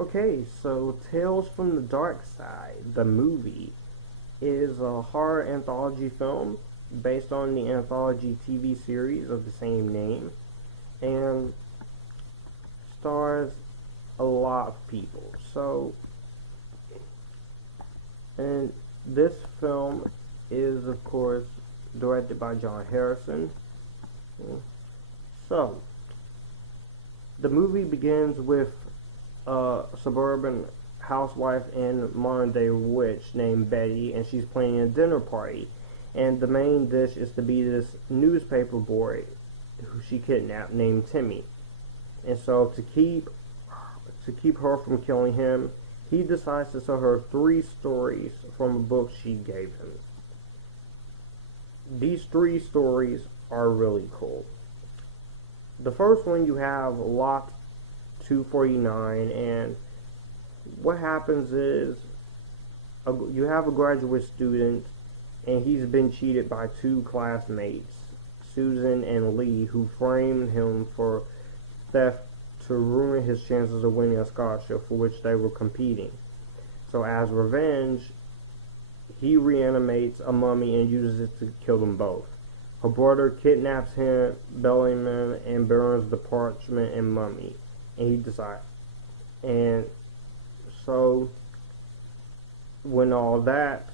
Okay, so Tales from the Darkside, the movie, is a horror anthology film based on the anthology TV series of the same name and stars a lot of people. And this film is, of course, directed by Johansen. So, the movie begins with a suburban housewife and modern day witch named Betty, and she's planning a dinner party. And the main dish is to be this newspaper boy who she kidnapped named Timmy. And so to keep her from killing him, he decides to tell her 3 stories from a book she gave him. These 3 stories are really cool. The first one, you have Lot 249, and what happens is you have a graduate student, and he's been cheated by 2 classmates, Susan and Lee, who framed him for theft to ruin his chances of winning a scholarship for which they were competing. So as revenge, he reanimates a mummy and uses it to kill them both. Her brother kidnaps him, Bellingham, and burns the parchment and mummy. And he decides. And so, when all that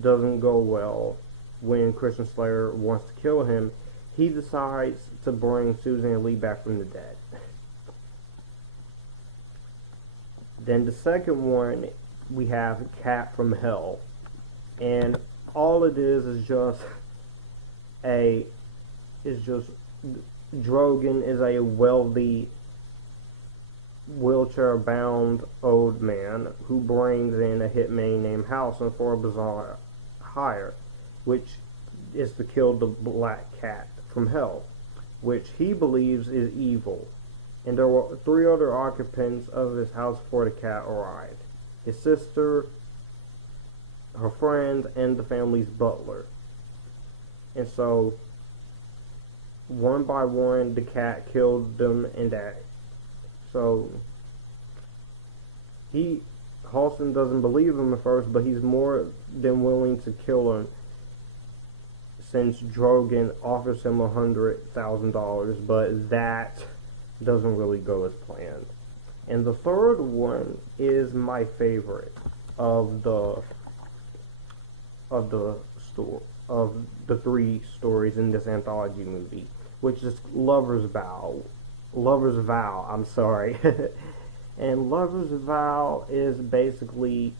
doesn't go well, when Christian Slater wants to kill him, he decides to bring Susan and Lee back from the dead. Then the second one, we have Cat from Hell. And all it is just Drogon is a wealthy, wheelchair-bound old man who brings in a hitman named Halson for a bizarre hire, which is to kill the Black Cat from Hell, which he believes is evil. And there were 3 other occupants of his house before the cat arrived: his sister, her friend, and the family's butler. And so, one by one, the cat killed them and died. So, Halston doesn't believe him at first, but he's more than willing to kill him since Drogon offers him $100,000, but that doesn't really go as planned. And the third one is my favorite of the 3 stories in this anthology movie, which is Lover's Vow. I'm sorry. And Lover's Vow is basically,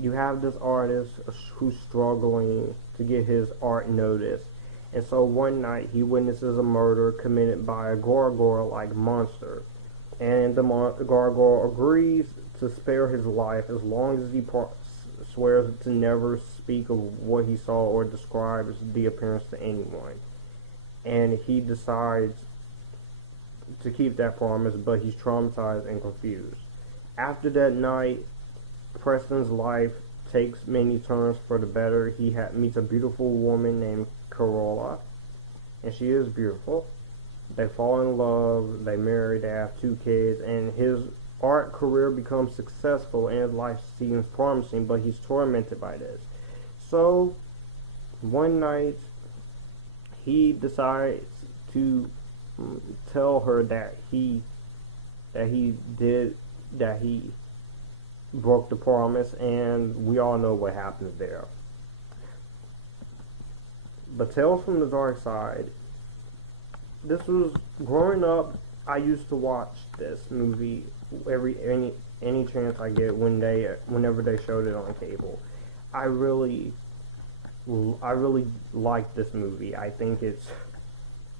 you have this artist who's struggling to get his art noticed. And so one night he witnesses a murder committed by a gargoyle-like monster. And the gargoyle agrees to spare his life as long as he swears to never speak of what he saw or describes the appearance to anyone. And he decides to keep that promise, but he's traumatized and confused. After that night, Preston's life takes many turns for the better. He meets a beautiful woman named Carola, and she is beautiful. They fall in love, they marry, they have 2 kids, and his art career becomes successful and his life seems promising, but he's tormented by this. So, one night, he decides to tell her that he broke the promise, and we all know what happens there. But Tales from the Darkside, this was, growing up, I used to watch this movie any chance I get whenever they showed it on cable. I really like this movie. I think it's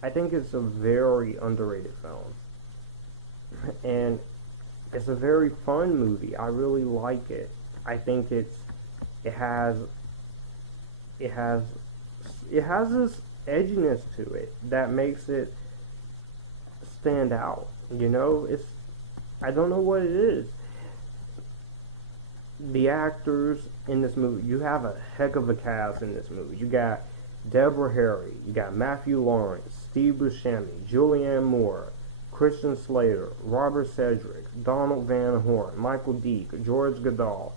a very underrated film, and it's a very fun movie. I really like it. I think it has this edginess to it that makes it stand out. You know, I don't know what it is. The actors in this movie, you have a heck of a cast in this movie. You got Deborah Harry, you got Matthew Lawrence, Steve Buscemi, Julianne Moore, Christian Slater, Robert Sedgwick, Donald Van Horn, Michael Deak, George Guidall,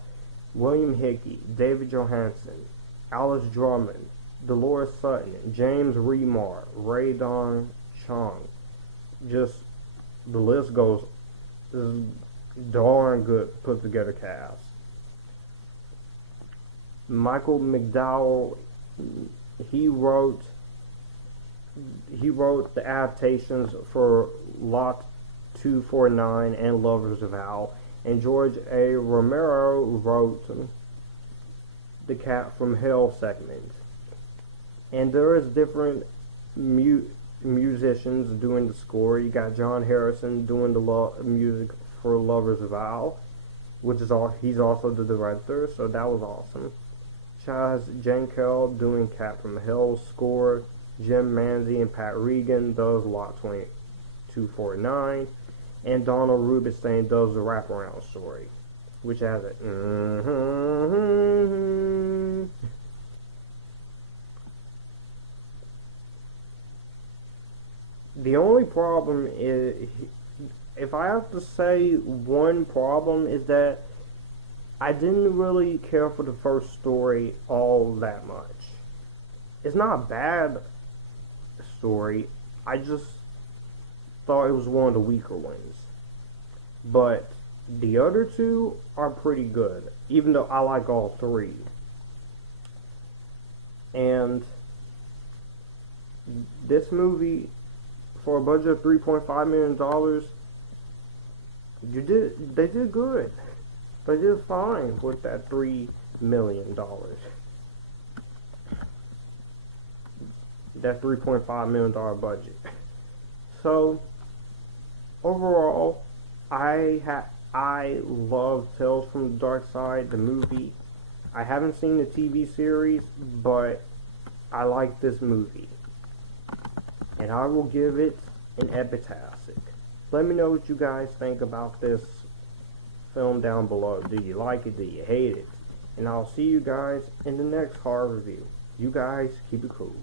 William Hickey, David Johansen, Alice Drummond, Dolores Sutton, James Remar, Ray Don Chong. Just the list goes. This is darn good put together cast. Michael McDowell, he wrote the adaptations for Lot 249 and Lover's Vow, and George A. Romero wrote the Cat from Hell segment. And there is different musicians doing the score. You got John Harrison doing the music for Lover's Vow, which is he's also the director, so that was awesome. Chaz Jankel doing Cat from Hell score. Jim Manzi and Pat Regan does Lot 249, and Donald Rubinstein does the wraparound story, which has it. The only problem is, if I have to say one problem, is that I didn't really care for the first story all that much. It's not a bad story, I just thought it was one of the weaker ones. But the other two are pretty good, even though I like all three. And this movie, for a budget of $3.5 million, they did good. They did fine with that $3 million. That $3.5 million budget. So overall, I love Tales from the Darkside, the movie. I haven't seen the TV series, but I like this movie, and I will give it an Epictastic. Let me know what you guys think about this film down below. Do you like it? Do you hate it? And I'll see you guys in the next horror review. You guys keep it cool.